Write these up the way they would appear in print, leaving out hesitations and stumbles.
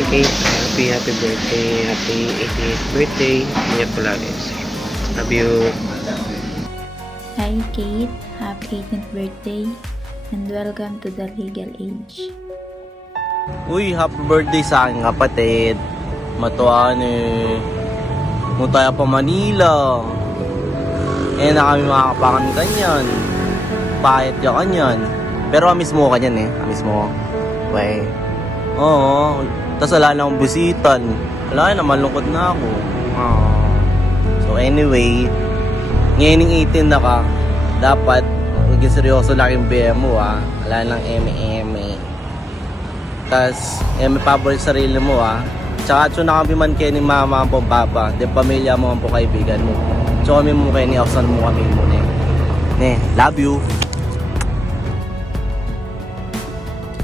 morning, Kate. Happy birthday. Happy 88th birthday. Ingat ko lagi. Love you. Hi Kate, happy 18th birthday and welcome to the legal age. Uy, happy birthday sa aking kapatid. Matuan eh. Mutaya pa Manila. Na kami makakapangan kanyan. Pahit ya kanyan. Pero amis mo kanyan eh. Amis mo. Wey. Oo. Tas wala na akong bisitan. Wala na, malungkot na ako. So anyway, ngayon yung 18 na ka, dapat maging seryoso lang yung BM mo ha. Wala nang eme-eme. Tas, may paborit sarili mo ha. Tsaka atso na kami man kayo ni mama po papa. Di pamilya mo po kaibigan mo. So kami mo kayo ni Ausan mo kami mo ne. Love you.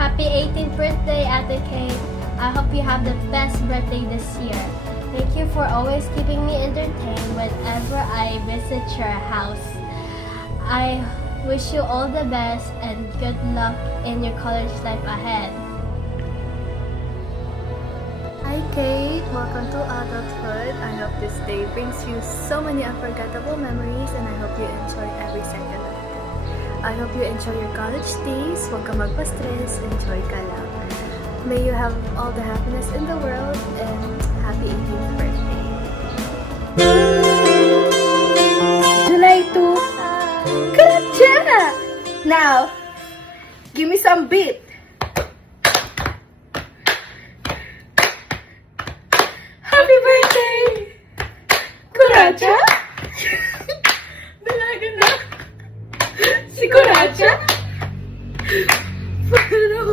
Happy 18th birthday, Ate Kate. I hope you have the best birthday this year. Thank you for always keeping me entertained whenever I visit your house. I wish you all the best and good luck in your college life ahead. Hi Kate, welcome to adulthood. I hope this day brings you so many unforgettable memories and I hope you enjoy every second of it. I hope you enjoy your college days. Huwag ka magpa-stress, enjoy ka lang. May you have all the happiness in the world and happy 18th birthday. July 2. Gotcha! Now, give me some beat. Happy birthday! Kuracha? Dalaga na. Si Kuracha? Parang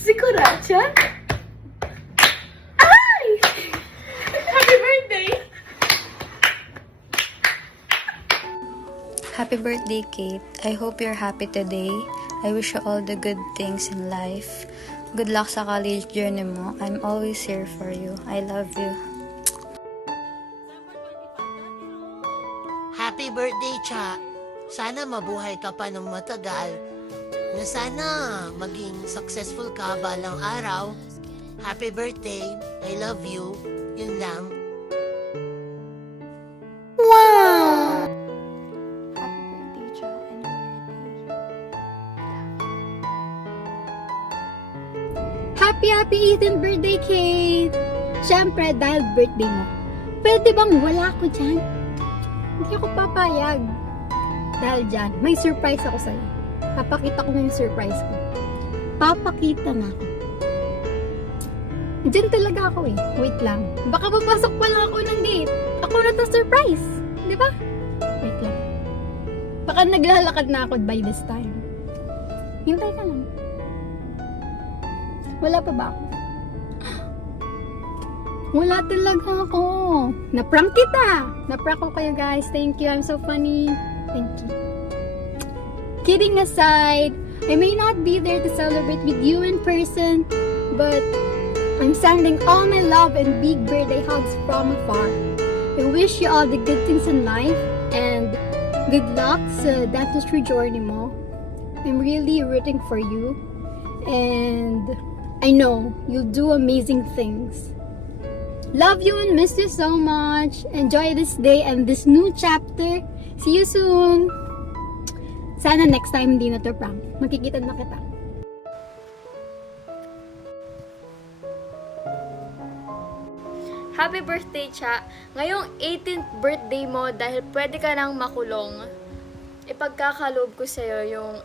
si Kuracha? Ay! Happy birthday! Happy birthday Kate, I hope you're happy today. I wish you all the good things in life. Good luck sa college journey mo. I'm always here for you. I love you. Happy birthday, Cha! Sana mabuhay ka pa ng matagal. Na sana maging successful ka balang araw. Happy birthday. I love you. Yun lang. Happy 18th birthday, Kate! Siyempre, dahil birthday mo, pwede bang wala ko dyan? Hindi ako papayag. Dahil dyan, may surprise ako sa'yo. Papakita ko na yung surprise ko. Papakita na ako. Diyan talaga ako eh. Wait lang. Baka papasok pa lang ako ng gate. Ako na to surprise. Di ba? Wait lang. Baka naglalakad na ako by this time. Hintay ka lang. Wala pa ba ako? Wala talaga ako. Na-prank kita. Na-prank ko kayo guys. Thank you. I'm so funny. Thank you. Kidding aside, I may not be there to celebrate with you in person, but I'm sending all my love and big birthday hugs from afar. I wish you all the good things in life and good luck sa dentistry journey mo. I'm really rooting for you and I know you'll do amazing things. Love you and miss you so much. Enjoy this day and this new chapter. See you soon. Sana next time hindi na to prank. Makikita na kita. Happy birthday, Cha! Ngayong 18th birthday mo dahil pwede ka nang makulong. Ipagkakaloob ko sa'yo yung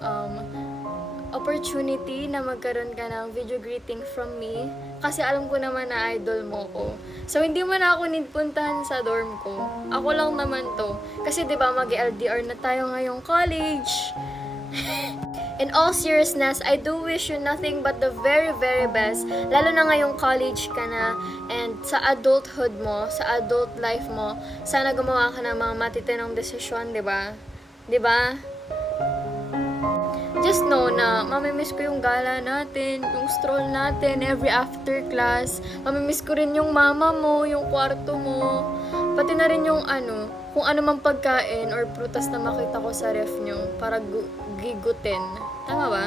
opportunity na magkaroon ka ng video greeting from me kasi alam ko naman na idol mo ko. So, hindi mo na ako puntahan sa dorm ko. Ako lang naman to. Kasi 'di ba mag-LDR na tayo ngayong college. In all seriousness, I do wish you nothing but the very, very best. Lalo na ngayong college ka na and sa adulthood mo, sa adult life mo, sana gumawa ka ng mga matitinong desisyon, 'di ba? 'Di ba? Just know na mamimiss ko yung gala natin, yung stroll natin every after class. Mamimiss ko rin yung mama mo, yung kwarto mo. Pati na rin yung kung ano mang pagkain or prutas na makita ko sa ref nyo para gigutin. Tama ba?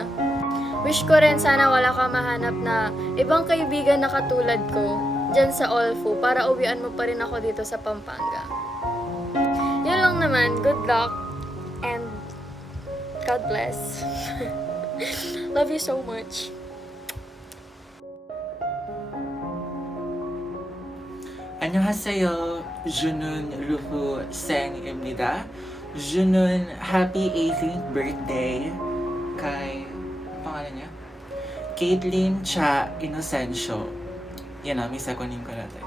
Wish ko rin sana wala ka mahanap na ibang kaibigan na katulad ko dyan sa Olfu para uwian mo pa rin ako dito sa Pampanga. Yun lang naman. Good luck and God bless. Love you so much. 안녕하세요. 저는 루후 생입니다. 저는 happy 18th birthday kay pangalan niya? Caitlyn Cha Inocencio. Yan na, may second name ko natin.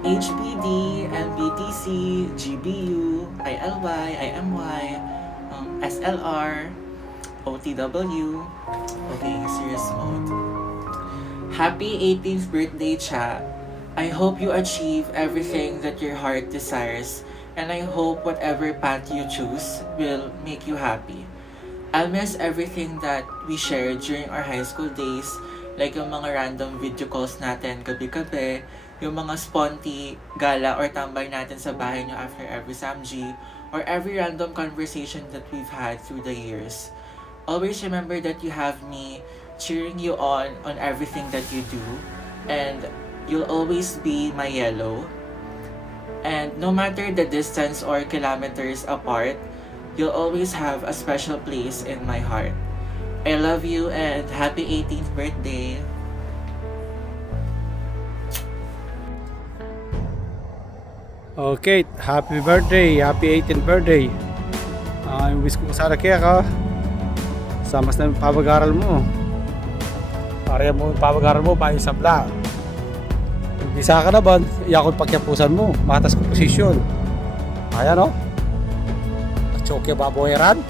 HPD, MBTC, GBU, ILY, IMY, SLR, OTW. Okay, serious mode. Happy 18th birthday, Cha. I hope you achieve everything that your heart desires, and I hope whatever path you choose will make you happy. I'll miss everything that we shared during our high school days, like yung mga random video calls natin gabi-gabi, yung mga sponty gala or tambay natin sa bahay nyo after every Samji, or every random conversation that we've had through the years. Always remember that you have me cheering you on everything that you do, and you'll always be my yellow. And no matter the distance or kilometers apart, you'll always have a special place in my heart. I love you and happy 18th birthday. Okay, happy birthday, happy 18th birthday. Wish ko sana kaya ka sa mas na pabag-aral mo. Para mo pabag-aral mo pa yung sabla. Bisa ka naman, iyakot pagkapusan mo, matas ko posisyon. Ayan o. Choke yung baboyeran.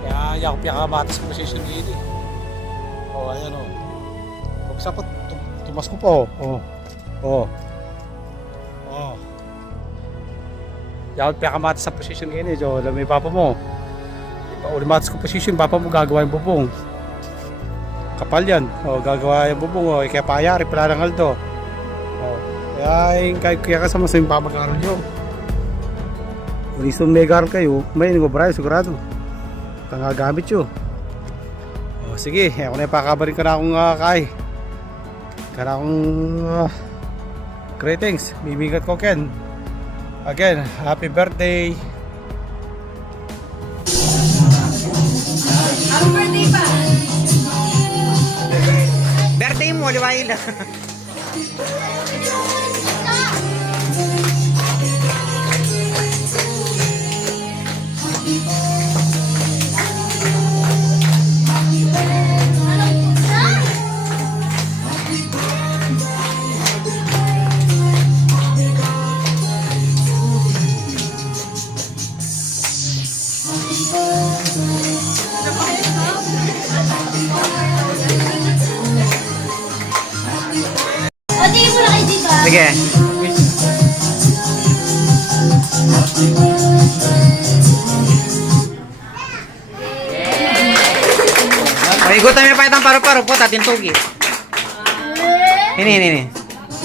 Kaya iyakot ka matas ko posisyon ngayon eh. O, ayan o. Pagsa ko, tumas ko po. O. Iyakot ka matas sa posisyon ngayon eh. So, alam mo yung papa mo. Uli matas ko posisyon, papa mo gagawa yung bubong. Kapal yan. O, gagawa yung bubong. O, kaya payari, pala ng aldo. Kaya kasama sa yung pamag-aral nyo. Kung gusto mag-aral kayo, may nagbabaray, sigurado. Tangagamit nyo. O sige, ako na ipakabarin ka na akong kay. Ka na akong greetings. Bibigat ko Ken. Again, happy birthday. Happy birthday pa! Birthday mo, liwain lang. Sige. Ikutan mo pa itang paru-paru po, tatin tugi. Ini.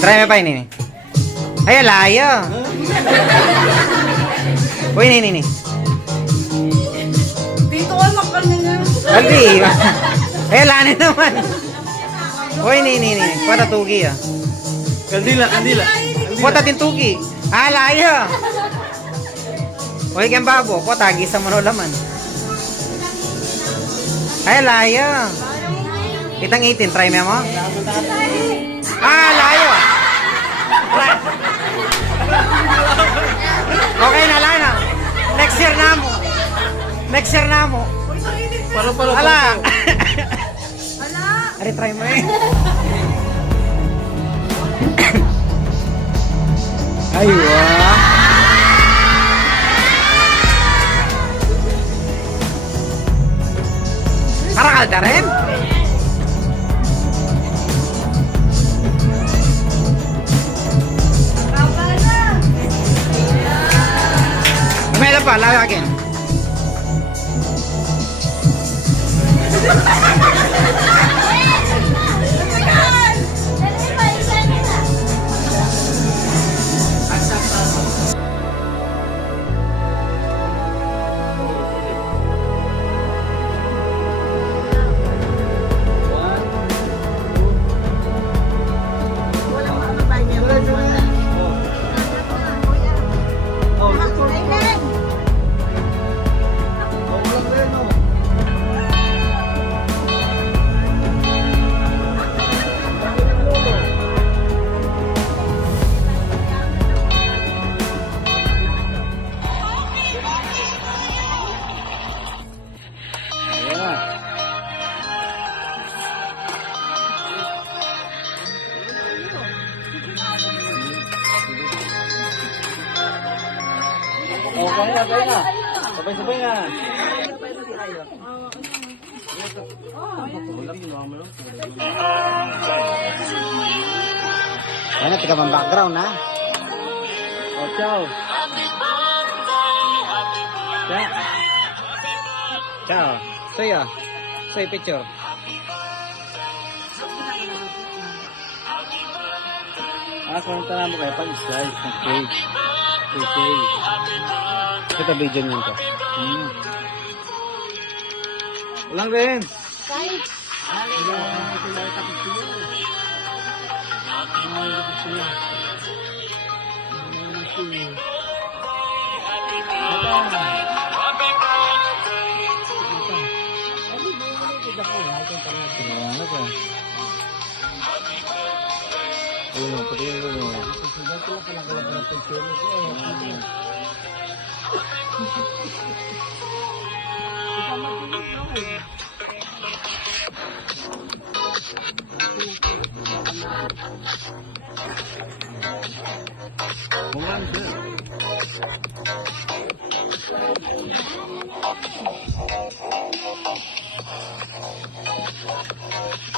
Try mo pa ini. Ay, alaya. Uy, ini. Dito ka makanina. Aldi. Ay, alani naman. Uy, ini. Para tugi ah. Kandila. Po, tatin tugi. Alaya. Uy, kang babo. Po, tagi sa manulaman. Ay, layo. Itang 18, try mo mo? Layo. Okay na, lana. Next year na mo. Ala. Ari, try mo eh. Aywa. Karakal ka rin? Meron pa, lalagyan. Sabay-sabay na. Ano, tika pang background, ha? Oh, ciao. Ciao. Soy picture. Kung tala mo kayo, pag-slice ng cake. Okay. Ito video niyo to. Ulang din.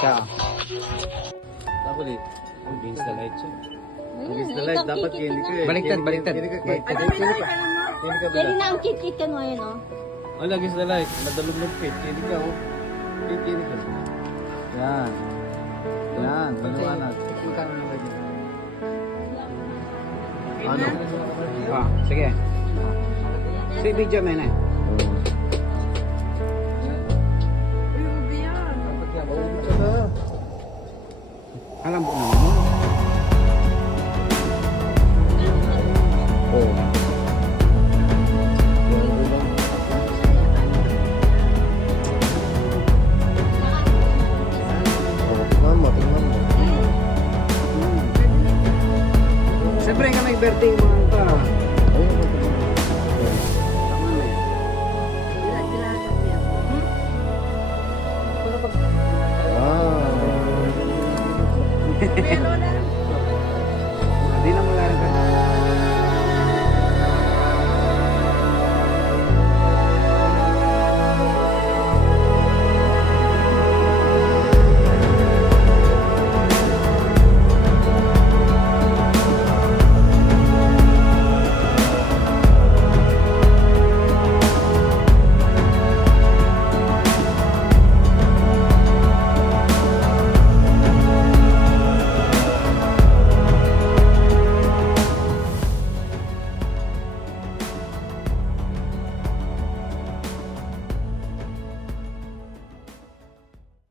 Ciao. Tapos Against the light, siya. against the light, dapat kini ko eh. Baliktad. Kini ka Yan na ang kit-kit ka mo yun, oh. Wala, against the light. Madalog-lugpit. Kini ka, oh. Kini ka. Yan. Yan, paliwanag. Ano? Sige. Say video mo na. Alam mo naman mo. Oh. Siyempre nga may birthday mo pa.